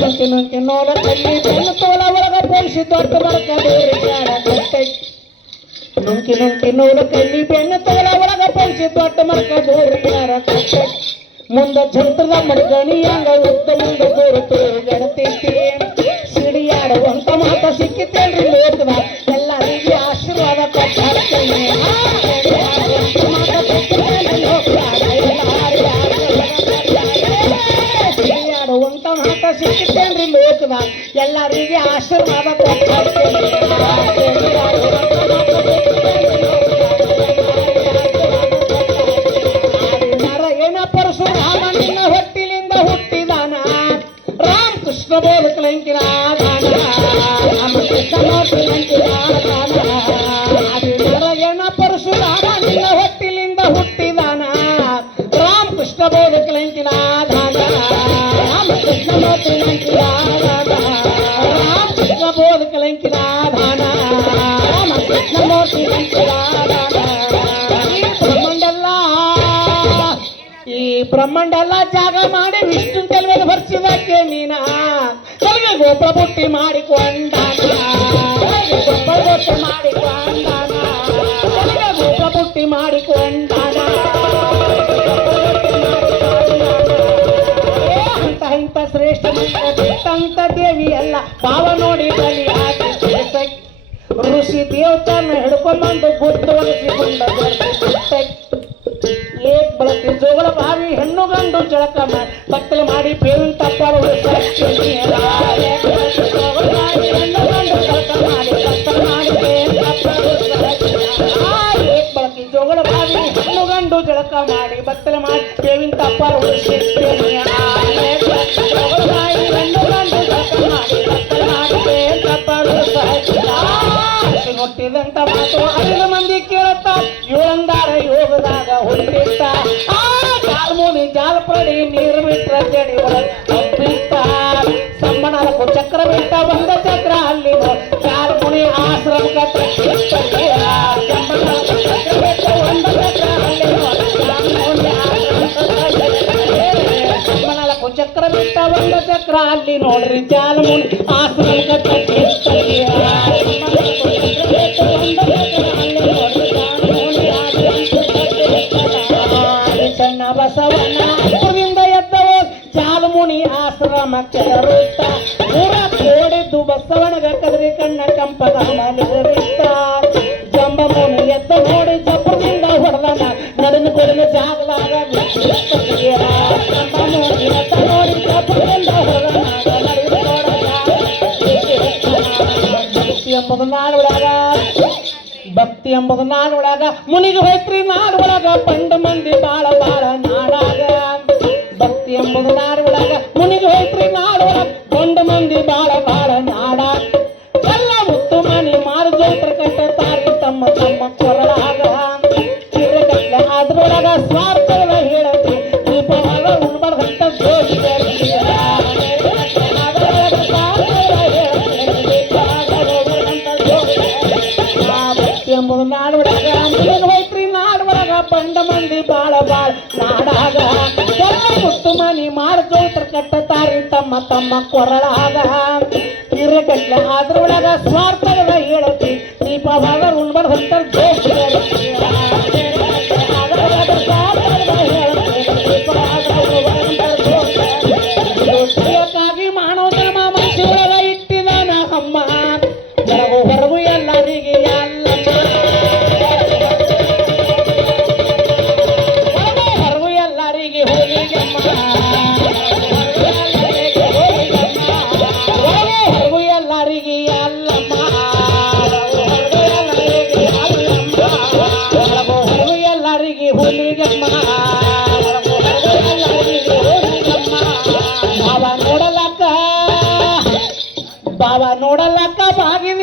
ನುಂಕಿ ನುಂಕಿ ನೋಡ ಕಲ್ಲಿ ಬೆನ್ನು ತೋಳ ಒಳಗ ಪೋಲಿಸಿ ದೊಡ್ಡ ಬರಕ ಬೇರೆ ಜಾಡ ಕಟ್ಟೈತಿ ನುಂಕಿ ನುಂಕಿ ನೋಡ ಕಲ್ಲಿ ಬೆನ್ನು ತೋಳ ಒಳಗ ಪೋಲಿಸಿ ದೊಡ್ಡ ಮರಕ ಬೇರೆ ಜಾಡ ಕಟ್ಟೈತಿ ಮುಂದ ಜಂತ್ರದ ಮಡ್ಗಣಿ ಹಂಗ ಉದ್ದ ಮುಂದ ದೂರ ತೋರು ಗಣತೈತಿ ಸಿಡಿಯಾಡುವಂತ ಮಾತ ಸಿಕ್ಕಿತೇನ್ರಿ ಲೋಕದ ಸಿಕ್ಕಿತೇನ್ರಿ ಲೋಕದ ಎಲ್ಲರಿಗೆ ಆಶೀರ್ವಾದ ಕೊಟ್ಟಾಡ್ತೇನೆ ನರಯಣ ಪರಶುರಾಮ ನಿನ್ನ ಹೊಟ್ಟಿಲಿಂದ ಹುಟ್ಟಿದಾನ ರಾಮ ಕೃಷ್ಣ ಬೋಧಕಲಂಕಿನ ರಾಮಕೃಷ್ಣ ನರಯಣ ಪರಶುರಾಮ ನಿನ್ನ ಹೊಟ್ಟಿಲಿಂದ ಹುಟ್ಟಿದಾನ ರಾಮ ಕೃಷ್ಣ ಬೋಧಕಲಂಕಿನ ರಾಮಕೃಷ್ಣ ಬೋಧಕಲಂಕಿನ ರಾಮಕೃಷ್ಣ ಈ ಬ್ರಹ್ಮಾಂಡ ಎಲ್ಲ ಜಾಗ ಮಾಡಿ ವಿಷ್ಣು ತಲೆ ಮೇಲೆ ಬರ್ಸಿದಕ್ಕೆ ನೀನ? ತಲೆಗೆ ಗೋಪುರ ಬುಟ್ಟಿ ಮಾಡಿಕೊಂಡ ಗೋಪುರ ಬುಟ್ಟಿ ಮಾಡಿಕೊಂಡಾನ? ತಲೆಗೆ ಗೋಪುರ ಬುಟ್ಟಿ ಮಾಡಿಕೊಂಡಾನ? ಏ ಅಂತ ಇಂಥ ಶ್ರೇಷ್ಠ ಅಂತ ದೇವಿ ಎಲ್ಲ ಭಾವ ನೋಡಿ ಬಲಿ ಋಷಿ ದೇವತನ ಹಿಡ್ಕೊಂಬಂದು ಗುರ್ತು ಒಲಿಸಿಕೊಂಡ ಗಂಡು ಜಳಕ ಮಾಡಿ, ಬಟ್ಟಲು ಮಾಡಿ ಬೇವಿನ ತಪ್ಪಾರು ಗಂಡು ಜಳಕ ಮಾಡಿ ಬತ್ತಲ ಮಾಡಿ ಬೇವಿನ ತಪ್ಪಾರು ಹುಟ್ಟಿದಂತ ಮಾತು ಐದು ಮಂದಿ ಕೇಳುತ್ತ ಏಳಂದಾರ ಯೋಗದಾಗ ಹುಟ್ಟಿತ್ತ ಆ ಕಾಲ್ಮೂನಿ ಜಾಲಪಡಿ ನೀರು ಬಿಟ್ರ ಜಡಿ ಒಳಗಿತ್ತ ಸಮ್ಮನಾಲ್ಕು ಚಕ್ರ ಬಿಟ್ಟ ಒಂದ ಚಕ್ರ ಅಲ್ಲಿ ಕಾಲ್ಮುನಿ ಆಶ್ರಮಕ್ಕೆ ನಾಲ್ಕು ಜಾಲಮುನಿ ಆಶ್ರಮಕ್ಕೆ ರುತ್ತ ಊರ ಕೋಡಿದ್ದು ಬಸವಣಗ ಕದರಿ ಕಣ್ಣ ಕಂಪದ ಮಲಿರಿತ್ತ ಜಂಬ ಮನೆ ಎದ್ದ ನೋಡಿ ಜಬ್ಬದಿಂದ ಹೊಡೆದನ ನಡನ ಕೊಡಿನ ಜಾಗಲಾಗ ಜಂಬ ಮುನಿ ಎದ್ದ ನೋಡಿ ಜಬ್ಬದಿಂದ ಹೊಡೆದನ ಭಕ್ತಿ ಎಂಬುದು ನಾಡೊಳಗ ಭಕ್ತಿ ಎಂಬುದು ನಾಡೊಳಗ ಮುನಿಗೆ ಹೋಯ್ತ್ರಿ ನಾಡೊಳಗ ಪಂಡ ಮಂದಿ ಬಾಳ ಬಾಳ ನಾಡಾಗ. ಎಂಬುದು ನಾಡೊಳಗ ಮುನಿಗೆ ಹೋಯ್ತ್ರಿ ನಾಡೊಳಗ ಕೊಂಡ ಮಂದಿ ಬಾಳ ಬಾಳ ನಾಡಾ. ಎಲ್ಲ ಮುತ್ತು ಮನಿ ಮಾರು ಜೋತ್ರ ಕಟ್ಟ ತಾರಿ ತಮ್ಮ ತಮ್ಮ ಕೊರಳಾಗ. ಚಿರಗಟ್ಲೆ ಅದ್ರೊಳಗ ಸ್ವಾರ್ಥಗಳ ಹೇಳತಿ ದೀಪವಾಗ ಉಣ್ಬಾರ್ದಂತ ಜೋಗಿ ಎಂಬುದು ಮನಿ ಮಾರು ಕಟ್ಟತಾರಿ ಕಟ್ಟ ತಾರಿ ತಮ್ಮ ತಮ್ಮ ಕೊರಳಾಗ ಹಿರಗಟ್ಲೆ ಅದ್ರೊಳಗ ಸ್ವಾರ್ಥಗಳ ಹೇಳತಿ ದೀಪವಾಗ ಉಣ್ಬಾರ್ದಂತ ಜೋಗಿ ನೋಡಲ್ಲಕ್ಕ ಬಾಗಿಲ